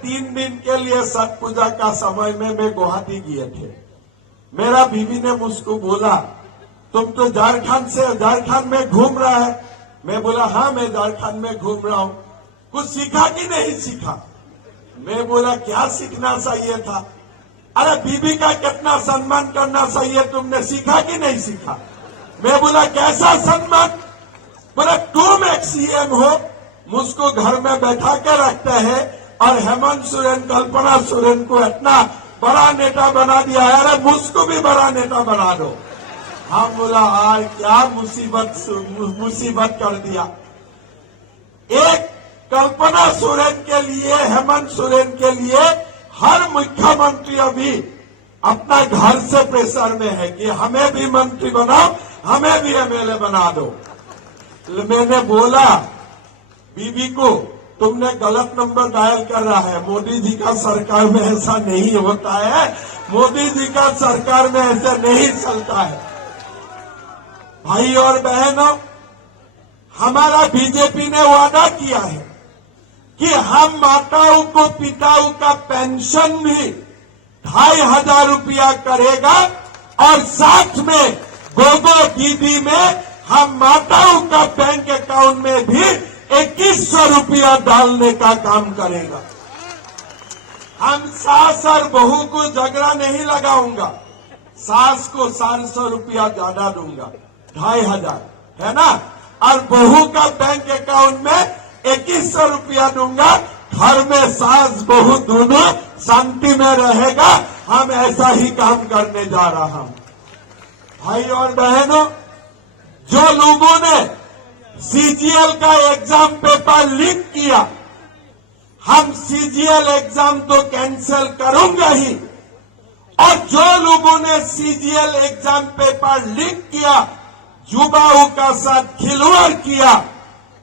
3 दिन के लिए छठ पूजा का समय में मैं गुवाहाटी गए थे। मेरा बीवी ने मुझको बोला, तुम तो झारखंड में घूम रहा है। मैं बोला, हाँ मैं झारखंड में घूम रहा हूँ। कुछ सीखा कि नहीं सीखा? मैं बोला, क्या सीखना चाहिए था? अरे बीवी का कितना सम्मान करना चाहिए तुमने सीखा कि नहीं सीखा? मैं बोला, कैसा सम्मान? बोला, तुम एक सीएम हो, मुझको घर में बैठा के रखते हैं और हेमंत सोरेन, कल्पना सोरेन को इतना बड़ा नेता बना दिया है। अरे मुझको भी बड़ा नेता बना दो। हम बोला, आज क्या मुसीबत कर दिया। एक कल्पना सोरेन के लिए, हेमंत सोरेन के लिए हर मुख्यमंत्री अभी अपना घर से प्रेशर में है कि हमें भी मंत्री बनाओ, हमें भी एमएलए बना दो। मैंने बोला बीबी को, तुमने गलत नंबर डायल कर रहा है। मोदी जी का सरकार में ऐसा नहीं होता है। मोदी जी का सरकार में ऐसा नहीं चलता है। भाई और बहनों, हमारा बीजेपी ने वादा किया है कि हम माताओं को, पिताओं का पेंशन भी 2500 रुपया करेगा और साथ में गोगो दीदी में हम माताओं का बैंक अकाउंट में भी 2100 रुपया डालने का काम करेगा। हम सास और बहू को झगड़ा नहीं लगाऊंगा, सास को 400 रुपया ज्यादा दूंगा, 2500 है ना, और बहू का बैंक अकाउंट में 2100 रुपया दूंगा। घर में सास बहू दोनों शांति में रहेगा। हम ऐसा ही काम करने जा रहा हूं। भाई और बहनों, जो लोगों ने सीजीएल का एग्जाम पेपर लीक किया, हम सीजीएल एग्जाम तो कैंसिल करूंगा ही। और जो लोगों ने सीजीएल एग्जाम पेपर लीक किया, युवाओं का साथ खिलवाड़ किया,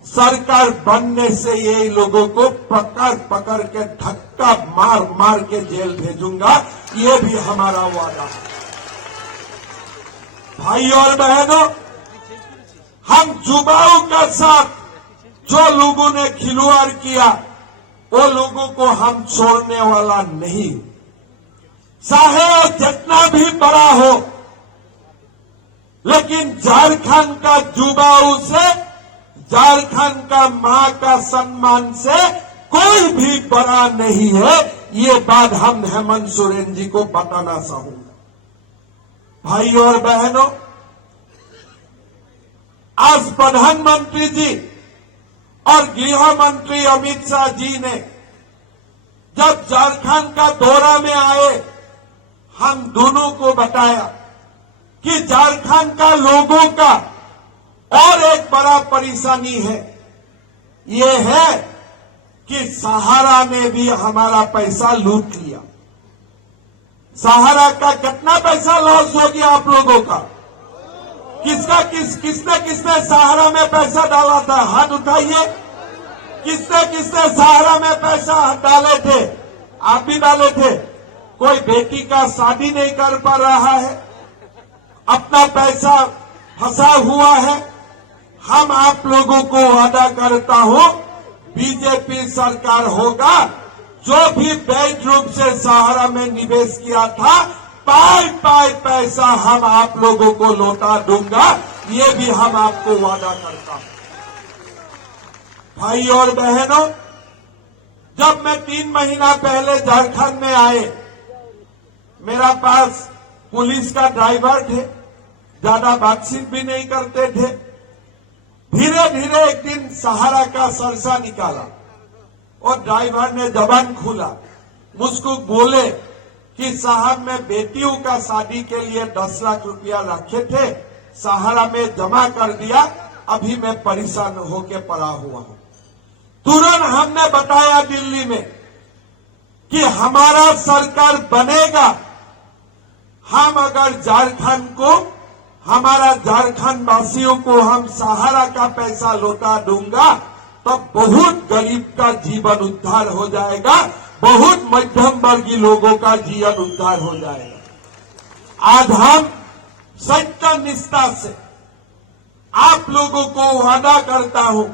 सरकार बनने से ये लोगों को पकड़ के धक्का मार के जेल भेजूंगा। ये भी हमारा वादा है। भाई और बहनों, हम युवाओं का साथ जो लोगों ने खिलवाड़ किया, वो लोगों को हम छोड़ने वाला नहीं। चाहे जितना भी बड़ा हो, लेकिन झारखंड का युवाओं से, झारखंड का मां का सम्मान से कोई भी बड़ा नहीं है। ये बात हम हेमंत सोरेन जी को बताना चाहूंगा। भाई और बहनों, आज प्रधानमंत्री जी और गृह मंत्री अमित शाह जी ने जब झारखंड का दौरा में आए, हम दोनों को बताया कि झारखंड का लोगों का और एक बड़ा परेशानी है। ये है कि सहारा ने भी हमारा पैसा लूट लिया। सहारा का कितना पैसा लॉस हो गया आप लोगों का? किसने सहारा में पैसा डाला था? हाथ उठाइए। किसने सहारा में पैसा डाले थे? आप भी डाले थे। कोई बेटी का शादी नहीं कर पा रहा है, अपना पैसा फंसा हुआ है। हम आप लोगों को वादा करता हूं, बीजेपी सरकार होगा, जो भी वैध रूप से सहारा में निवेश किया था, पाई पैसा हम आप लोगों को लौटा दूंगा। ये भी हम आपको वादा करता हूं। भाई और बहनों, जब मैं 3 महीना पहले झारखंड में आए, मेरा पास पुलिस का ड्राइवर थे, ज्यादा बातचीत भी नहीं करते थे। धीरे धीरे एक दिन सहारा का सरसा निकाला और ड्राइवर ने जबान खोला, मुझको बोले कि साहब मैं बेटियों का शादी के लिए 10 लाख रुपया रखे थे, सहारा में जमा कर दिया, अभी मैं परेशान होके पड़ा हुआ हूं। तुरंत हमने बताया दिल्ली में कि हमारा सरकार बनेगा, हम अगर झारखंड को, हमारा झारखंड वासियों को हम सहारा का पैसा लौटा दूंगा, तो बहुत गरीब का जीवन उद्धार हो जाएगा, बहुत मध्यम वर्गीय लोगों का जीवन उद्धार हो जाएगा। आज हम सत्य निष्ठा से आप लोगों को वादा करता हूं,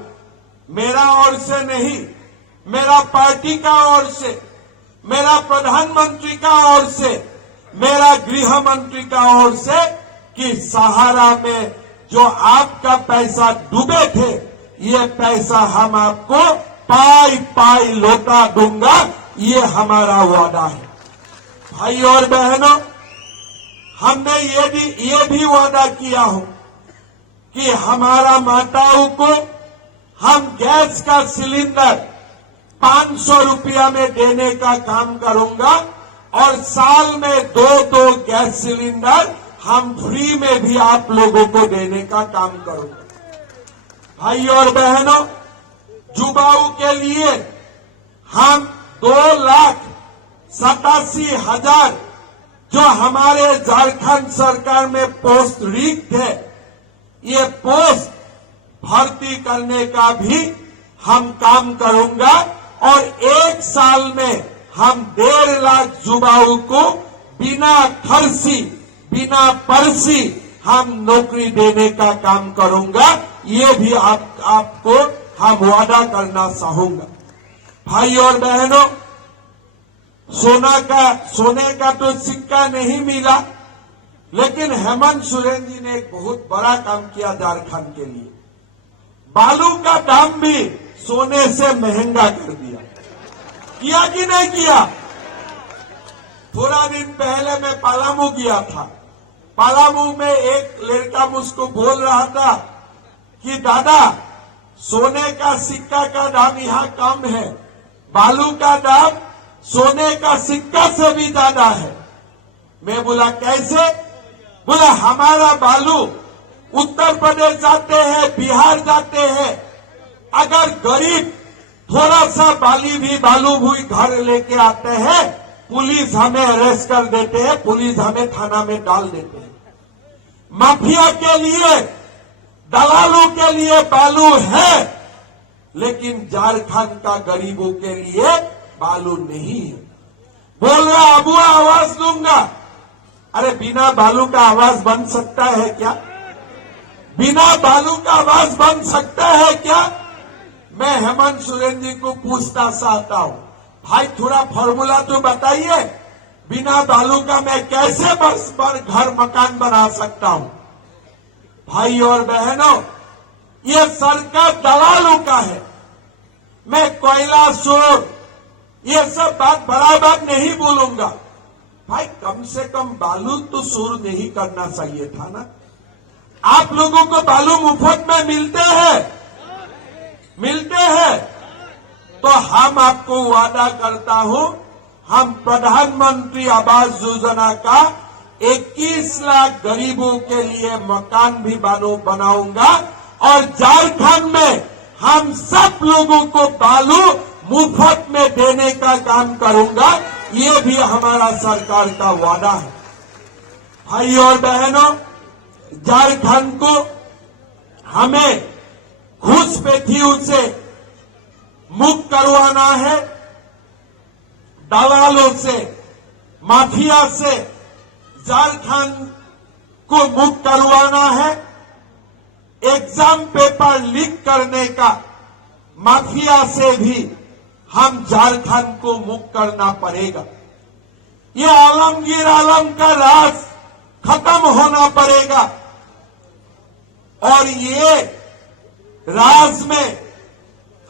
मेरा ओर से नहीं, मेरा पार्टी का ओर से मेरा प्रधानमंत्री का ओर से, मेरा गृह मंत्री का ओर से कि सहारा में जो आपका पैसा डूबे थे, ये पैसा हम आपको पाई पाई लौटा दूंगा, ये हमारा वादा है। भाई और बहनों, हमने ये भी वादा किया हो कि हमारा माताओं को हम गैस का सिलेंडर 500 रुपया में देने का काम करूंगा और साल में 2 गैस सिलेंडर हम फ्री में भी आप लोगों को देने का काम करूंगा। भाई और बहनों, युवाओं के लिए हम 2,87,000 जो हमारे झारखंड सरकार में पोस्ट रिक्त है, ये पोस्ट भर्ती करने का भी हम काम करूंगा और 1 साल में हम 1.5 लाख युवाओं को बिना खर्ची, बिना पर्ची हम नौकरी देने का काम करूंगा। ये भी आपको हम वादा करना चाहूंगा। भाई और बहनों, सोने का तो सिक्का नहीं मिला, लेकिन हेमंत सोरेन जी ने एक बहुत बड़ा काम किया झारखंड के लिए। बालू का दाम भी सोने से महंगा कर दिया। किया कि नहीं किया? थोड़ा दिन पहले मैं पलामू गया था। पलामू में एक लड़का मुझको बोल रहा था कि दादा, सोने का सिक्का का दाम यहाँ कम है, बालू का दाम सोने का सिक्का से भी ज्यादा है। मैं बोला कैसे? बोला हमारा बालू उत्तर प्रदेश जाते हैं, बिहार जाते हैं, अगर गरीब थोड़ा सा बालू भी घर लेके आते हैं, पुलिस हमें अरेस्ट कर देते हैं, पुलिस हमें थाना में डाल देते हैं। माफिया के लिए, दलालों के लिए बालू है, लेकिन झारखंड का गरीबों के लिए बालू नहीं है। बोल रहा अबुआ आवाज दूंगा। अरे बिना बालू का आवाज बन सकता है क्या? बिना बालू का आवाज बन सकता है क्या? मैं हेमंत सोरेन जी को पूछना चाहता हूं, भाई थोड़ा फॉर्मूला तो बताइए, बिना बालू का मैं कैसे बस पर घर मकान बना सकता हूं? भाई और बहनों, ये सरकार दलालों का है। मैं कोयला शोर ये सब बात बराबर नहीं बोलूंगा। भाई कम से कम बालू तो शोर नहीं करना चाहिए था ना। आप लोगों को बालू मुफ्त में मिलते हैं तो हम आपको वादा करता हूं, हम प्रधानमंत्री आवास योजना का 21 लाख गरीबों के लिए मकान भी बनाऊंगा और झारखंड में हम सब लोगों को बालू मुफ्त में देने का काम करूंगा। ये भी हमारा सरकार का वादा है। भाई और बहनों, झारखंड को हमें घुसपैठियों से मुक्त करवाना है, दलालों से, माफिया से झारखंड को मुक्त करवाना है। एग्जाम पेपर लीक करने का माफिया से भी हम झारखंड को मुक्त करना पड़ेगा। ये आलमगीर आलम का राज खत्म होना पड़ेगा और ये राज में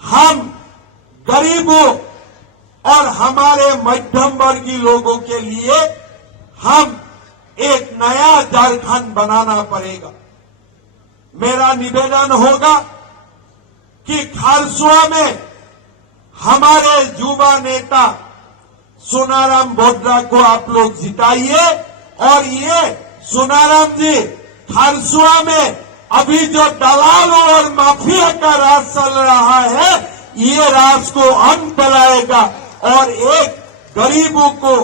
हम गरीबों और हमारे मध्यम वर्गीय लोगों के लिए हम एक नया झारखंड बनाना पड़ेगा। मेरा निवेदन होगा कि खारसुआ में हमारे युवा नेता सोनाराम बोडरा को आप लोग जिताइए और ये सोनाराम जी खारसुआ में अभी जो दलालों और माफिया का राज चल रहा है, ये राज को अंत लाएगा और एक गरीबों को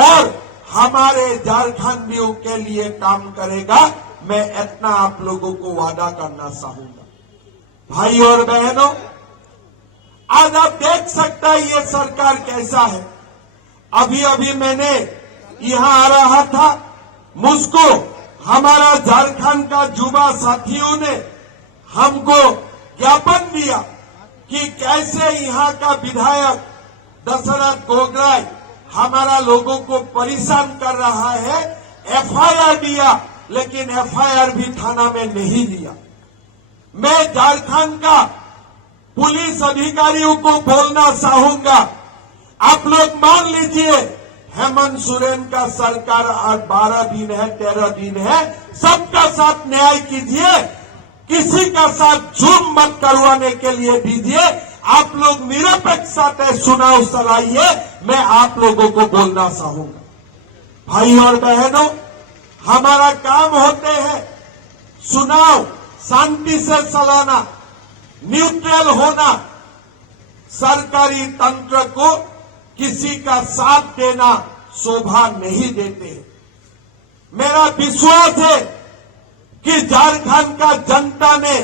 और हमारे झारखंडियों के लिए काम करेगा। मैं इतना आप लोगों को वादा करना चाहूंगा। भाई और बहनों, आज आप देख सकता है ये सरकार कैसा है। अभी अभी मैंने यहां आ रहा था, मुझको हमारा झारखंड का युवा साथियों ने हमको ज्ञापन दिया कि कैसे यहां का विधायक दशरथ गोगराई हमारा लोगों को परेशान कर रहा है। एफआईआर दिया, लेकिन एफआईआर भी थाना में नहीं लिया। मैं झारखंड का पुलिस अधिकारियों को बोलना चाहूंगा, आप लोग मान लीजिए हेमंत सोरेन का सरकार आज 12 दिन है, 13 दिन है, सबका साथ न्याय कीजिए, किसी का साथ जुर्म मत करवाने के लिए दीजिए। आप लोग निरपेक्षता से चुनाव चलाइए, मैं आप लोगों को बोलना चाहूंगा। भाई और बहनों, हमारा काम होते हैं चुनाव शांति से चलाना, न्यूट्रल होना, सरकारी तंत्र को किसी का साथ देना शोभा नहीं देते। मेरा विश्वास है कि झारखंड का जनता ने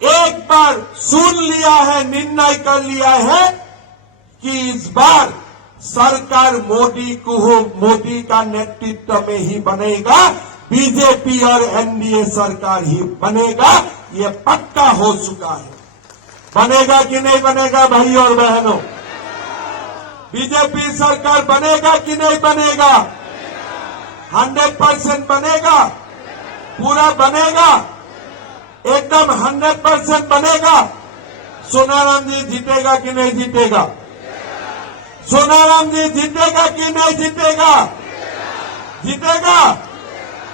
एक बार सुन लिया है, निर्णय कर लिया है कि इस बार सरकार मोदी का नेतृत्व में ही बनेगा, बीजेपी और एनडीए सरकार ही बनेगा। ये पक्का हो चुका है। बनेगा कि नहीं बनेगा भाई और बहनों? बीजेपी सरकार बनेगा कि नहीं बनेगा? 100% बनेगा, पूरा बनेगा, एकदम 100% बनेगा। सोनाराम जी जीतेगा कि नहीं जीतेगा? सोनाराम जी जीतेगा कि नहीं जीतेगा? जीतेगा।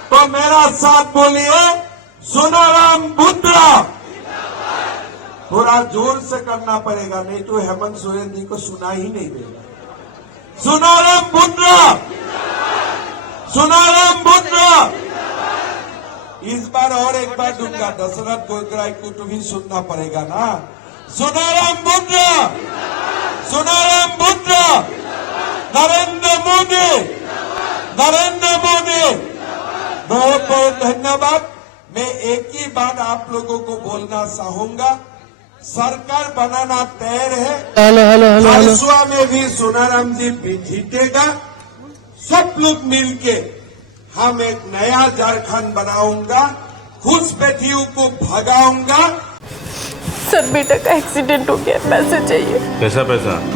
तो मेरा साथ बोलिए, सोनाराम बुद्रा। थोड़ा जोर से करना पड़ेगा, नहीं तो हेमंत सोरेन जी को सुना ही नहीं देगा। सोनाराम बुद्रा, सोनाराम बुद्रा। इस बार और एक बार दूंगा, दशरथ गोगराई को तो भी सुनना पड़ेगा ना। सोनाराम बुद्रा, सोनाराम बुद्रा, नरेंद्र मोदी, नरेंद्र मोदी। बहुत बहुत धन्यवाद। मैं एक ही बात आप लोगों को बोलना चाहूंगा, सरकार बनाना तैयार है। हरसुआ में भी सोनाराम जी भी जीतेगा। सब लोग मिलके हम एक नया झारखंड बनाऊंगा, घुसपैठियों को भगाऊंगा। सर बेटा का एक्सीडेंट हो गया, पैसे चाहिए। पैसा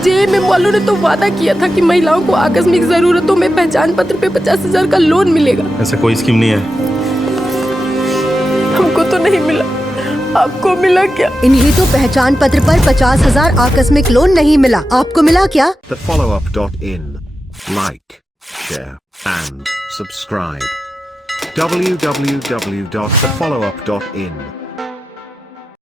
जेएमएम वालों ने तो वादा किया था कि महिलाओं को आकस्मिक जरूरतों में पहचान पत्र पे 50,000 का लोन मिलेगा। ऐसा कोई स्कीम नहीं है। हमको तो नहीं मिला, आपको मिला क्या? इन्हीं तो पहचान पत्र पर 50,000 आकस्मिक लोन नहीं मिला, आपको मिला क्या? thefollowup.in. Like, share and subscribe. www.thefollowup.in